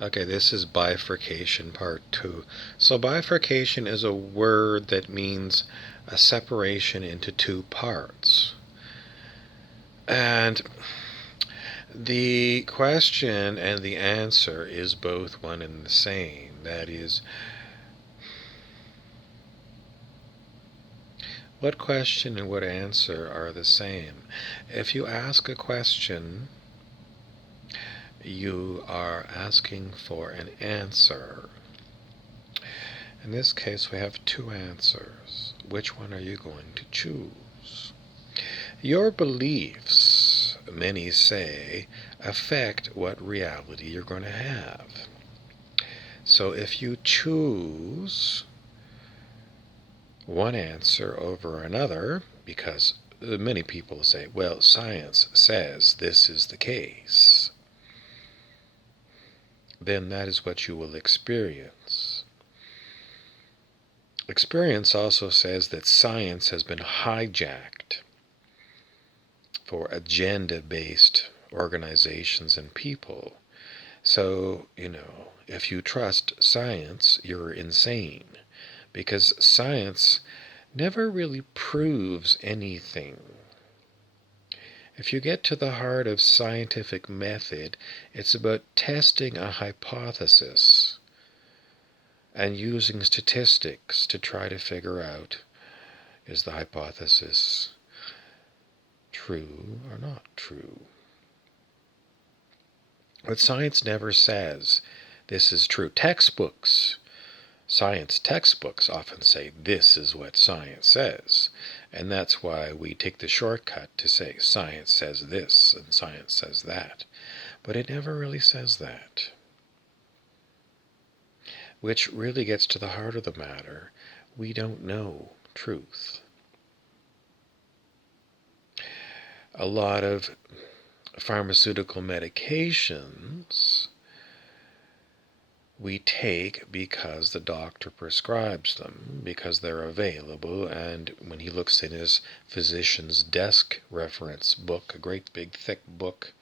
Okay, this is bifurcation part 2. So bifurcation is a word that means a separation into two parts. And the question and the answer is both one and the same. That is, what question and what answer are the same? If you ask a question, you are asking for an answer. In this case, we have two answers. Which one are you going to choose? Your beliefs, many say, affect what reality you're going to have. So if you choose one answer over another, because many people say, well, science says this is the case, then that is what you will experience. Experience also says that science has been hijacked for agenda-based organizations and people. So, if you trust science, you're insane, because science never really proves anything. If you get to the heart of scientific method, it's about testing a hypothesis and using statistics to try to figure out, is the hypothesis true or not true? But science never says this is true. Science textbooks often say this is what science says. And that's why we take the shortcut to say science says this and science says that. But it never really says that. Which really gets to the heart of the matter. We don't know truth. A lot of pharmaceutical medications we take because the doctor prescribes them, because they're available, and when he looks in his physician's desk reference book, a great big thick book,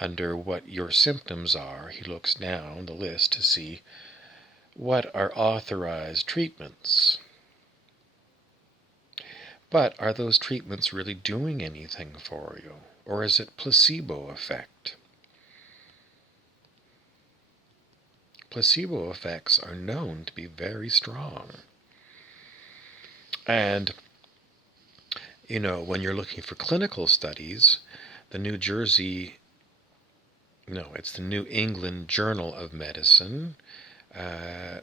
under what your symptoms are, he looks down the list to see what are authorized treatments. But are those treatments really doing anything for you? Or is it placebo effect? Placebo effects are known to be very strong. And, when you're looking for clinical studies, the New England Journal of Medicine,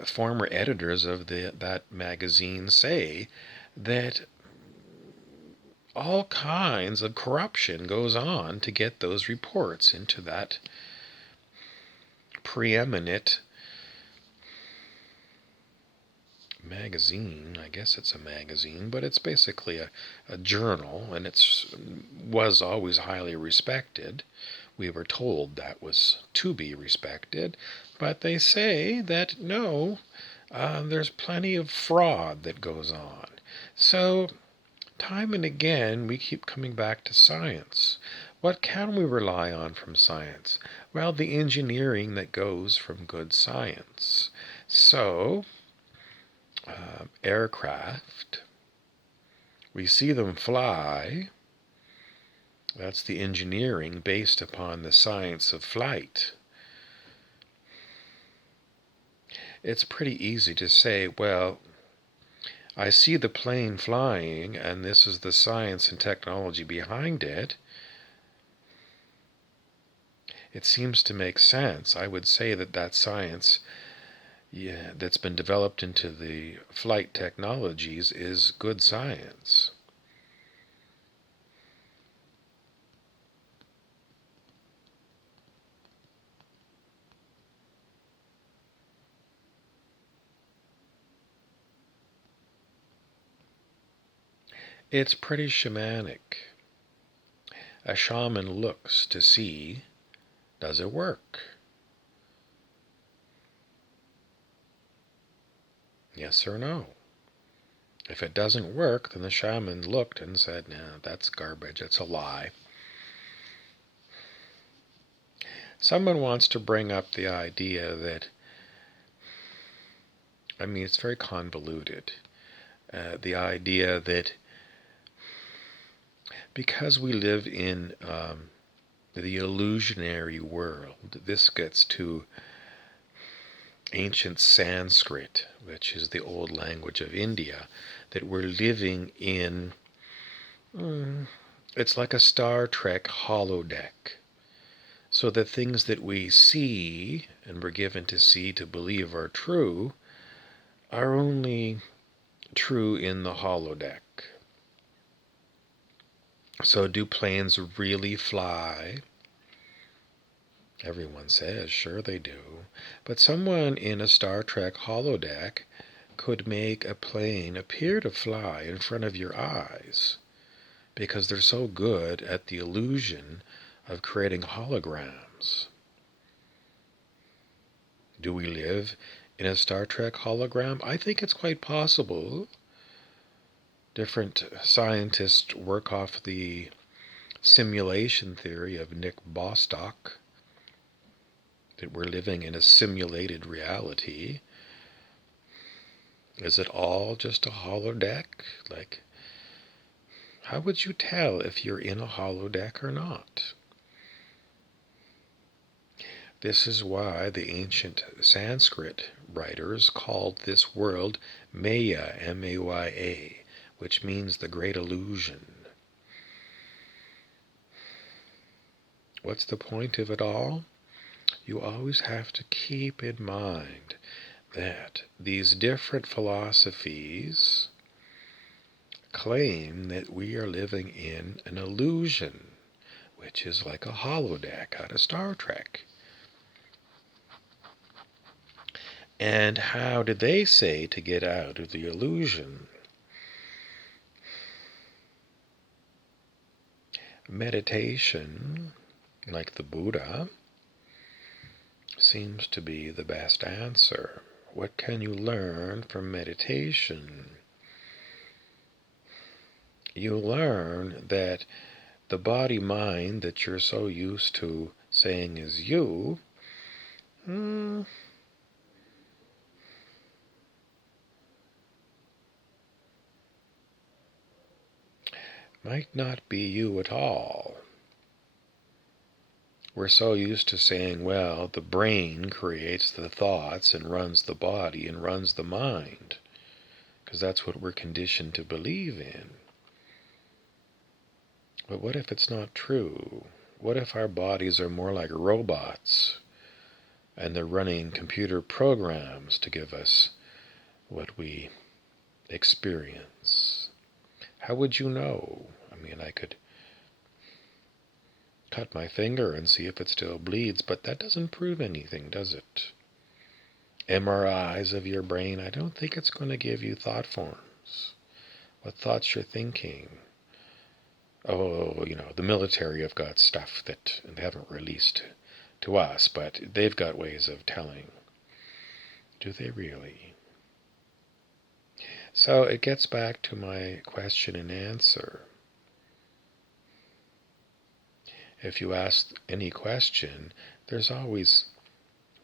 former editors of that magazine say that all kinds of corruption goes on to get those reports into that preeminent magazine. I guess it's a magazine, but it's basically a journal, and was always highly respected. We were told that was to be respected, but they say that no, there's plenty of fraud that goes on. So time and again, we keep coming back to science. What can we rely on from science? Well, the engineering that goes from good science. So, aircraft, we see them fly. That's the engineering based upon the science of flight. It's pretty easy to say, well, I see the plane flying, and this is the science and technology behind it. It seems to make sense. I would say that science that's been developed into the flight technologies is good science. It's pretty shamanic. A shaman looks to see, does it work? Yes or no? If it doesn't work, then the shaman looked and said, no, that's garbage, it's a lie. Someone wants to bring up the idea that, it's very convoluted. The idea that because we live in the illusionary world, this gets to ancient Sanskrit, which is the old language of India, that we're living in, it's like a Star Trek holodeck. So the things that we see, and we're given to see to believe are true, are only true in the holodeck. So do planes really fly? Everyone says, sure they do. But someone in a Star Trek holodeck could make a plane appear to fly in front of your eyes because they're so good at the illusion of creating holograms. Do we live in a Star Trek hologram? I think it's quite possible. Different scientists work off the simulation theory of Nick Bostock, that we're living in a simulated reality. Is it all just a holodeck? Like, how would you tell if you're in a holodeck or not? This is why the ancient Sanskrit writers called this world Maya, M-A-Y-A, which means the great illusion. What's the point of it all? You always have to keep in mind that these different philosophies claim that we are living in an illusion, which is like a holodeck out of Star Trek. And how did they say to get out of the illusion? Meditation, like the Buddha, seems to be the best answer. What can you learn from meditation? You learn that the body-mind that you're so used to saying is you, might not be you at all. We're so used to saying, well, the brain creates the thoughts and runs the body and runs the mind, because that's what we're conditioned to believe in. But what if it's not true? What if our bodies are more like robots, and they're running computer programs to give us what we experience? How would you know? I could cut my finger and see if it still bleeds, but that doesn't prove anything, does it? MRIs of your brain, I don't think it's going to give you thought forms, what thoughts you're thinking. Oh, the military have got stuff that they haven't released to us, but they've got ways of telling. Do they really? So it gets back to my question and answer. If you ask any question, there's always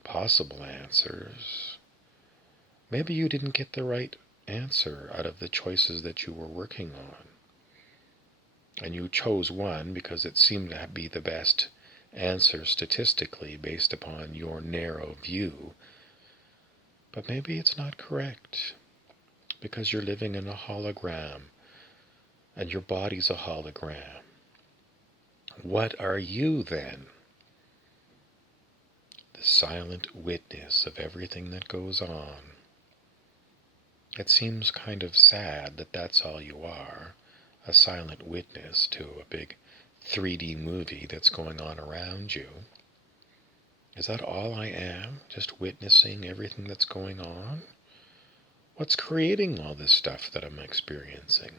possible answers. Maybe you didn't get the right answer out of the choices that you were working on. And you chose one because it seemed to be the best answer statistically based upon your narrow view. But maybe it's not correct because you're living in a hologram and your body's a hologram. What are you then? The silent witness of everything that goes on. It seems kind of sad that that's all you are, a silent witness to a big 3D movie that's going on around you. Is that all I am? Just witnessing everything that's going on? What's creating all this stuff that I'm experiencing?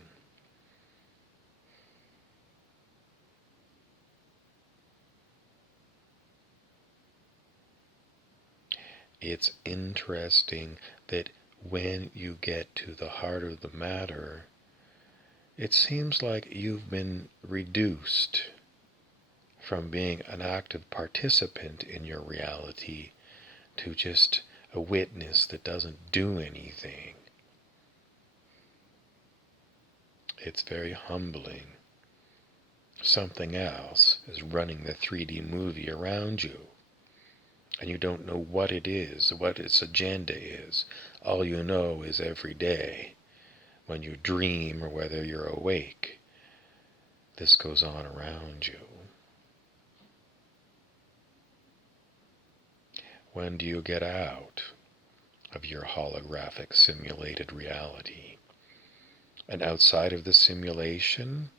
It's interesting that when you get to the heart of the matter, it seems like you've been reduced from being an active participant in your reality to just a witness that doesn't do anything. It's very humbling. Something else is running the 3D movie around you, and you don't know what it is, what its agenda is. All you know is every day, when you dream or whether you're awake, this goes on around you. When do you get out of your holographic simulated reality? And outside of the simulation,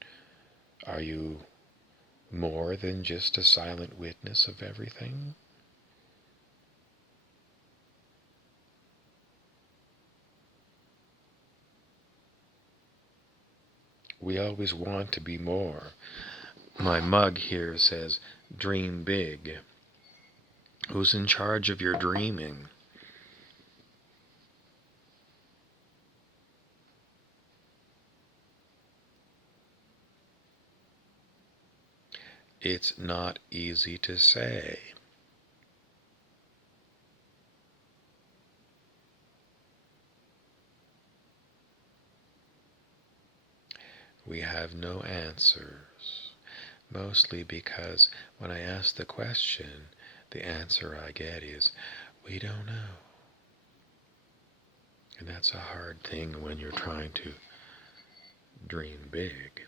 are you more than just a silent witness of everything? We always want to be more. My mug here says, dream big. Who's in charge of your dreaming? It's not easy to say. We have no answers, mostly because when I ask the question, the answer I get is, we don't know. And that's a hard thing when you're trying to dream big.